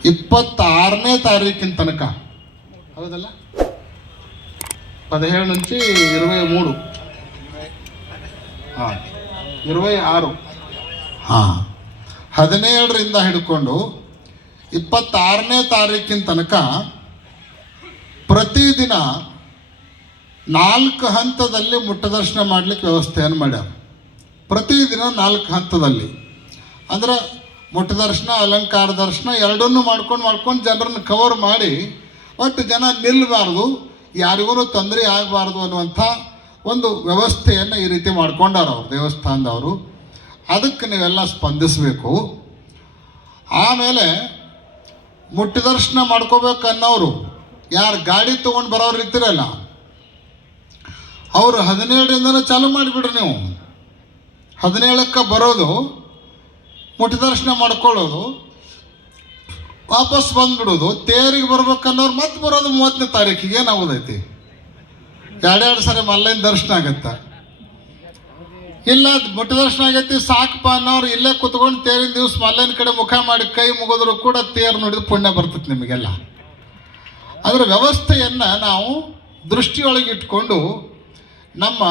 ಇಪ್ಪತ್ತಾರನೇ ತಾರೀಕಿನ ತನಕ ಹೌದಲ್ಲ పదిహేడు నుంచి ఇరవై మూడు ಹಾಂ ಇರುವೈ ಆರು ಹಾಂ ಹದಿನೇಳರಿಂದ ಹಿಡ್ಕೊಂಡು ಇಪ್ಪತ್ತಾರನೇ ತಾರೀಕಿನ ತನಕ ಪ್ರತಿದಿನ ನಾಲ್ಕು ಹಂತದಲ್ಲಿ ಮುಟ್ಟದರ್ಶನ ಮಾಡಲಿಕ್ಕೆ ವ್ಯವಸ್ಥೆಯನ್ನು ಮಾಡ್ಯಾರ ಪ್ರತಿದಿನ ನಾಲ್ಕು ಹಂತದಲ್ಲಿ ಅಂದ್ರೆ ಮುಟ್ಟದರ್ಶನ ಅಲಂಕಾರ ದರ್ಶನ ಎರಡನ್ನೂ ಮಾಡ್ಕೊಂಡು ಮಾಡ್ಕೊಂಡು ಜನರನ್ನು ಕವರ್ ಮಾಡಿ, ಒಟ್ಟು ಜನ ನಿಲ್ಲಬಾರ್ದು ಯಾರಿಗೂ ತೊಂದರೆ ಆಗಬಾರ್ದು ಅನ್ನುವಂಥ ಒಂದು ವ್ಯವಸ್ಥೆಯನ್ನು ಈ ರೀತಿ ಮಾಡ್ಕೊಂಡಾರ ಅವರು, ದೇವಸ್ಥಾನದವರು. ಅದಕ್ಕೆ ನೀವೆಲ್ಲ ಸ್ಪಂದಿಸಬೇಕು. ಆಮೇಲೆ ಮುಟ್ಟದರ್ಶನ ಮಾಡ್ಕೋಬೇಕು ಅನ್ನೋರು ಯಾರು ಗಾಡಿ ತೊಗೊಂಡು ಬರೋರು ಇರ್ತಿರಲ್ಲ, ಅವರು ಹದಿನೇಳರಿಂದನೂ ಚಾಲು ಮಾಡಿಬಿಡ್ರಿ ನೀವು. ಹದಿನೇಳಕ್ಕೆ ಬರೋದು ಮುಟ್ಟಿದರ್ಶನ ಮಾಡ್ಕೊಳ್ಳೋದು, ವಾಪಸ್ ಬಂದ್ಬಿಡೋದು, ತೇರಿಗೆ ಬರ್ಬೇಕನ್ನೋರು ಮತ್ತೆ ಬರೋದು ಮೂವತ್ತನೇ ತಾರೀಕಿಗೆ ಏನಾಗೋದೈತಿ ಎರಡೆರಡು ಸಾರಿ ಮಲ್ಲೈನ ದರ್ಶನ ಆಗತ್ತೆ? ಇಲ್ಲ ಮುಟ್ಟಿ ದರ್ಶನ ಆಗೈತಿ, ಸಾಕಪ್ಪ ಅನ್ನೋರು ಇಲ್ಲೇ ಕುತ್ಕೊಂಡು ತೇರಿನ ದಿವಸ ಮಲ್ಲೈನ ಕಡೆ ಮುಖ ಮಾಡಿ ಕೈ ಮುಗಿದ್ರು ಕೂಡ ತೇರು ನೋಡಿದ ಪುಣ್ಯ ಬರ್ತೈತೆ ನಿಮಗೆಲ್ಲ. ಅದರ ವ್ಯವಸ್ಥೆಯನ್ನು ನಾವು ದೃಷ್ಟಿಯೊಳಗೆ ಇಟ್ಕೊಂಡು ನಮ್ಮ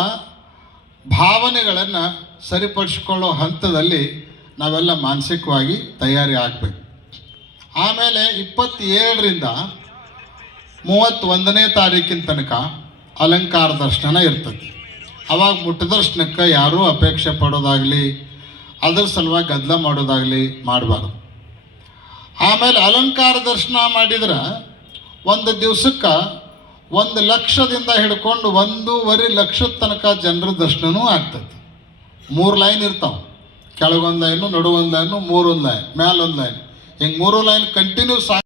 ಭಾವನೆಗಳನ್ನು ಸರಿಪಡಿಸ್ಕೊಳ್ಳೋ ಹಂತದಲ್ಲಿ ನಾವೆಲ್ಲ ಮಾನಸಿಕವಾಗಿ ತಯಾರಿ ಆಗಬೇಕು. ಆಮೇಲೆ ಇಪ್ಪತ್ತೇಳರಿಂದ ಮೂವತ್ತೊಂದನೇ ತಾರೀಕಿನ ತನಕ ಅಲಂಕಾರ ದರ್ಶನ ಇರ್ತದೆ. ಅವಾಗ ಮುಟ್ಟ ದರ್ಶನಕ್ಕೆ ಯಾರೂ ಅಪೇಕ್ಷೆ ಪಡೋದಾಗಲಿ, ಅದ್ರ ಸಲುವಾಗಿ ಗದ್ದಲ ಮಾಡೋದಾಗಲಿ ಮಾಡಬಾರ್ದು. ಆಮೇಲೆ ಅಲಂಕಾರ ದರ್ಶನ ಮಾಡಿದ್ರೆ ಒಂದು ದಿವಸಕ್ಕೆ ಒಂದು ಲಕ್ಷದಿಂದ ಹಿಡ್ಕೊಂಡು ಒಂದೂವರೆ ಲಕ್ಷದ ತನಕ ಜನರ ದರ್ಶನವೂ ಆಗ್ತದೆ. ಮೂರು ಲೈನ್ ಇರ್ತಾವೆ. ಕೆಳಗೊಂದು ಲೈನು ನಡುವೊಂದು ಲೈನು ಮೂರೊಂದು ಲೈನ್ ಮೇಲೊಂದು ಲೈನ್. ಹಿಂಗೆ ಮೂರು ಲೈನ್ ಕಂಟಿನ್ಯೂಸ್